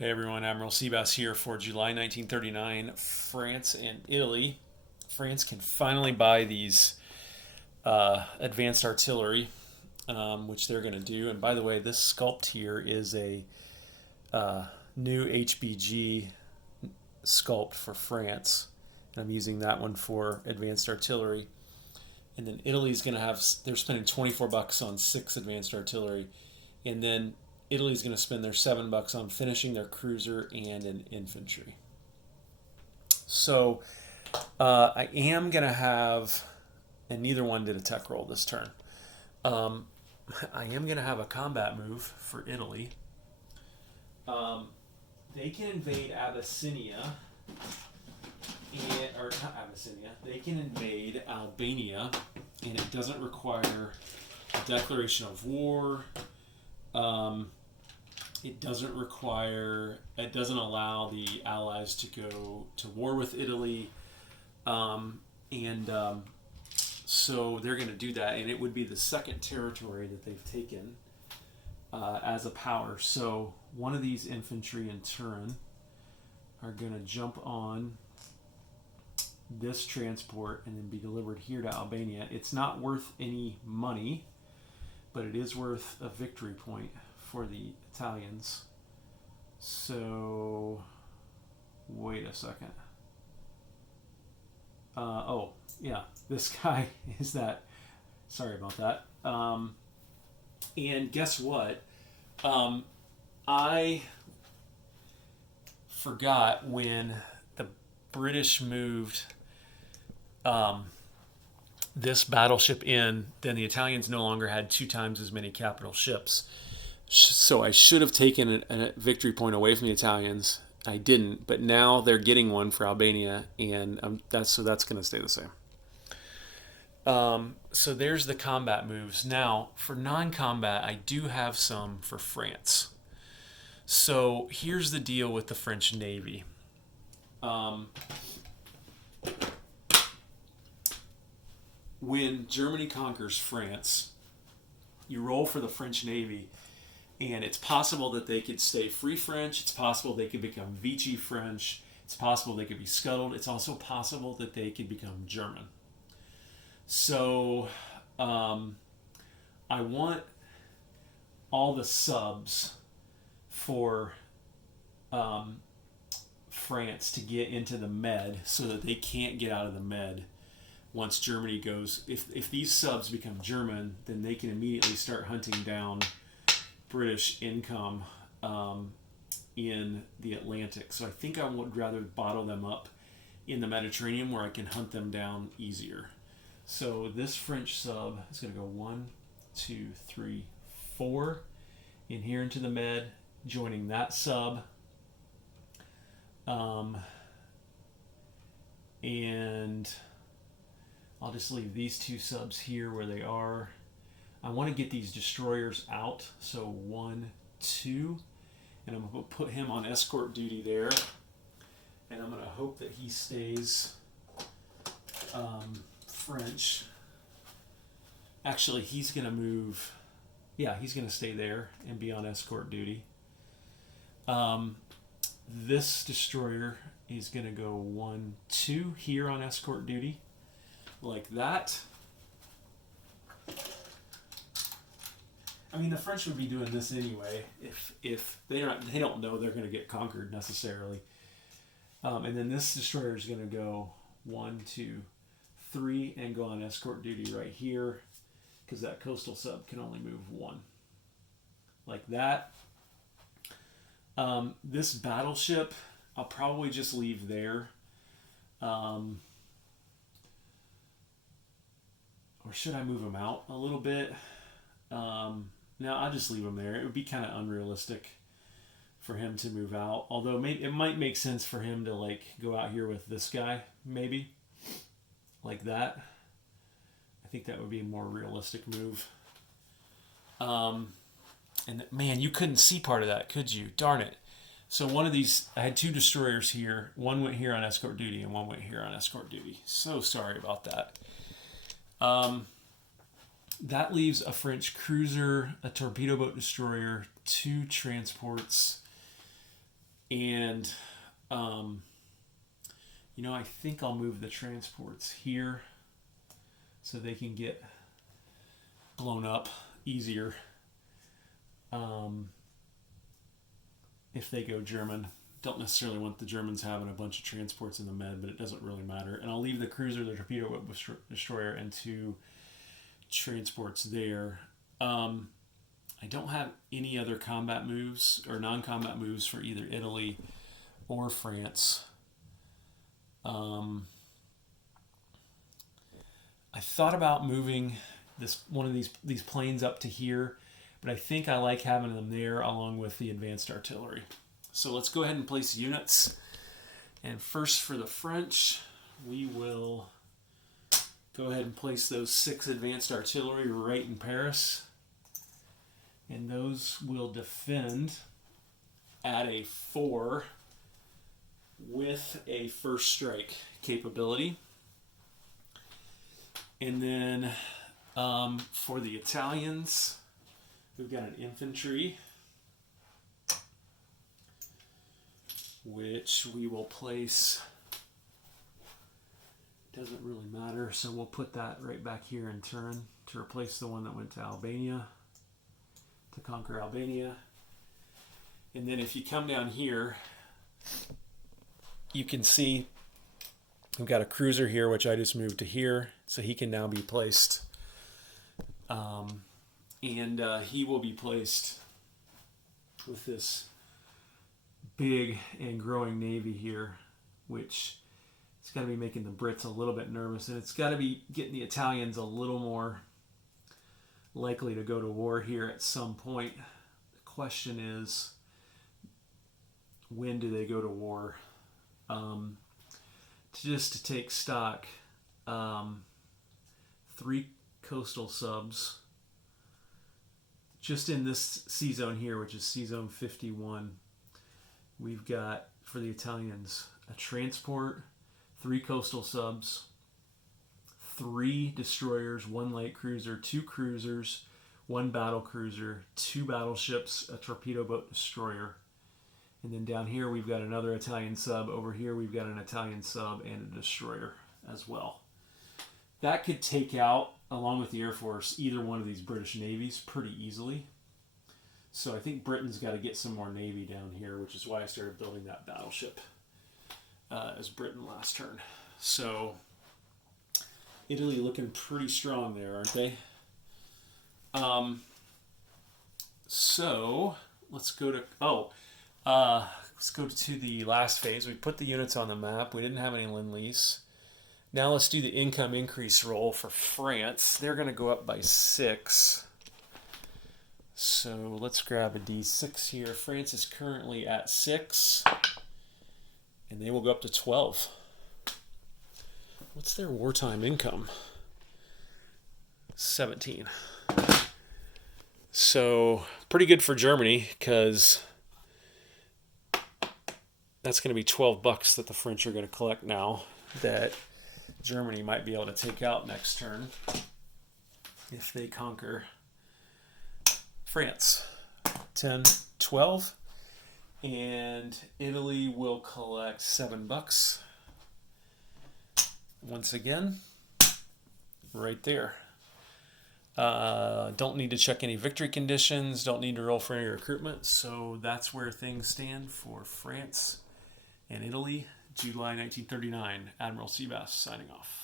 Hey everyone, Admiral Seabass here for July 1939, France and Italy. France can finally buy these advanced artillery, which they're going to do. And by the way, this sculpt here is a new HBG sculpt for France. And I'm using that one for advanced artillery. And then Italy's going to have, they're spending 24 bucks on 6 advanced artillery. And then Italy's going to spend their $7 on finishing their cruiser and an infantry. So I am going to have, and neither one did a tech roll this turn. I am going to have a combat move for Italy. They can invade Abyssinia, or not Abyssinia. They can invade Albania, and it doesn't require a declaration of war. It doesn't allow the Allies to go to war with Italy. So they're going to do that, and it would be the second territory that they've taken as a power. So one of these infantry in Turin are going to jump on this transport and then be delivered here to Albania. It's not worth any money, but it is worth a victory point for the Italians. So, wait a second. Oh, yeah, this guy is that. Sorry about that. And guess what? I forgot when the British moved this battleship in, then the Italians no longer had 2 times as many capital ships. So I should have taken a victory point away from the Italians. I didn't, but now they're getting one for Albania, and that's going to stay the same. So there's the combat moves. Now, for non-combat, I do have some for France. So here's the deal with the French Navy. When Germany conquers France, you roll for the French Navy, and it's possible that they could stay Free French. It's possible they could become Vichy French. It's possible they could be scuttled. It's also possible that they could become German. So I want all the subs for France to get into the Med so that they can't get out of the Med once Germany goes. If these subs become German, then they can immediately start hunting down British income in the Atlantic. So I think I would rather bottle them up in the Mediterranean where I can hunt them down easier. So this French sub is going to go 1, 2, 3, 4 in here into the Med, joining that sub. And I'll just leave these 2 subs here where they are. I want to get these destroyers out. So 1, 2, and I'm going to put him on escort duty there. And I'm going to hope that he stays French. Actually, he's going to move. Yeah, he's going to stay there and be on escort duty. This destroyer is going to go 1, 2 here on escort duty, like that. I mean, the French would be doing this anyway if they don't know they're going to get conquered necessarily. And then this destroyer is going to go 1, 2, 3 and go on escort duty right here because that coastal sub can only move 1, like that. This battleship I'll probably just leave there. Or should I move him out a little bit? No, I'll just leave him there. It would be kind of unrealistic for him to move out. Although it might make sense for him to like go out here with this guy, maybe. Like that. I think that would be a more realistic move. And man, you couldn't see part of that, could you? Darn it. So one of these, I had 2 destroyers here. One went here on escort duty and one went here on escort duty. So sorry about that. That leaves a French cruiser, a torpedo boat destroyer, 2 transports, And, I think I'll move the transports here so they can get blown up easier if they go German. Don't necessarily want the Germans having a bunch of transports in the Med, but it doesn't really matter. And I'll leave the cruiser, the torpedo whip destroyer, and 2 transports there. I don't have any other combat moves or non-combat moves for either Italy or France. I thought about moving one of these planes up to here, but I think I like having them there along with the advanced artillery. So let's go ahead and place units. And first for the French, we will go ahead and place those 6 advanced artillery right in Paris. And those will defend at a 4 with a first strike capability. And then for the Italians, we've got an infantry, which we will place, doesn't really matter, so we'll put that right back here in turn to replace the one that went to Albania, to conquer Albania. And then if you come down here, you can see we've got a cruiser here, which I just moved to here, so he can now be placed. And he will be placed with this big and growing navy here, which it's got to be making the Brits a little bit nervous, and it's got to be getting the Italians a little more likely to go to war here at some point. The question is, when do they go to war? Just to take stock, 3 coastal subs just in this sea zone here, which is sea zone 51. We've got, for the Italians, a transport, 3 coastal subs, 3 destroyers, 1 light cruiser, 2 cruisers, 1 battle cruiser, 2 battleships, a torpedo boat destroyer. And then down here we've got another Italian sub. Over here we've got an Italian sub and a destroyer as well. That could take out, along with the Air Force, either one of these British navies pretty easily. So I think Britain's got to get some more navy down here, which is why I started building that battleship as Britain last turn. So Italy looking pretty strong there, aren't they? So let's go to let's go to the last phase. We put the units on the map. We didn't have any Lend-Lease. Now let's do the income increase roll for France. They're going to go up by 6. So let's grab a D6 here. France is currently at 6, and they will go up to 12. What's their wartime income? 17. So pretty good for Germany, because that's going to be $12 that the French are going to collect now that Germany might be able to take out next turn if they conquer France. 10, 12. And Italy will collect $7 once again, right there. Don't need to check any victory conditions, don't need to roll for any recruitment. So that's where things stand for France and Italy, July 1939. Admiral Seabass signing off.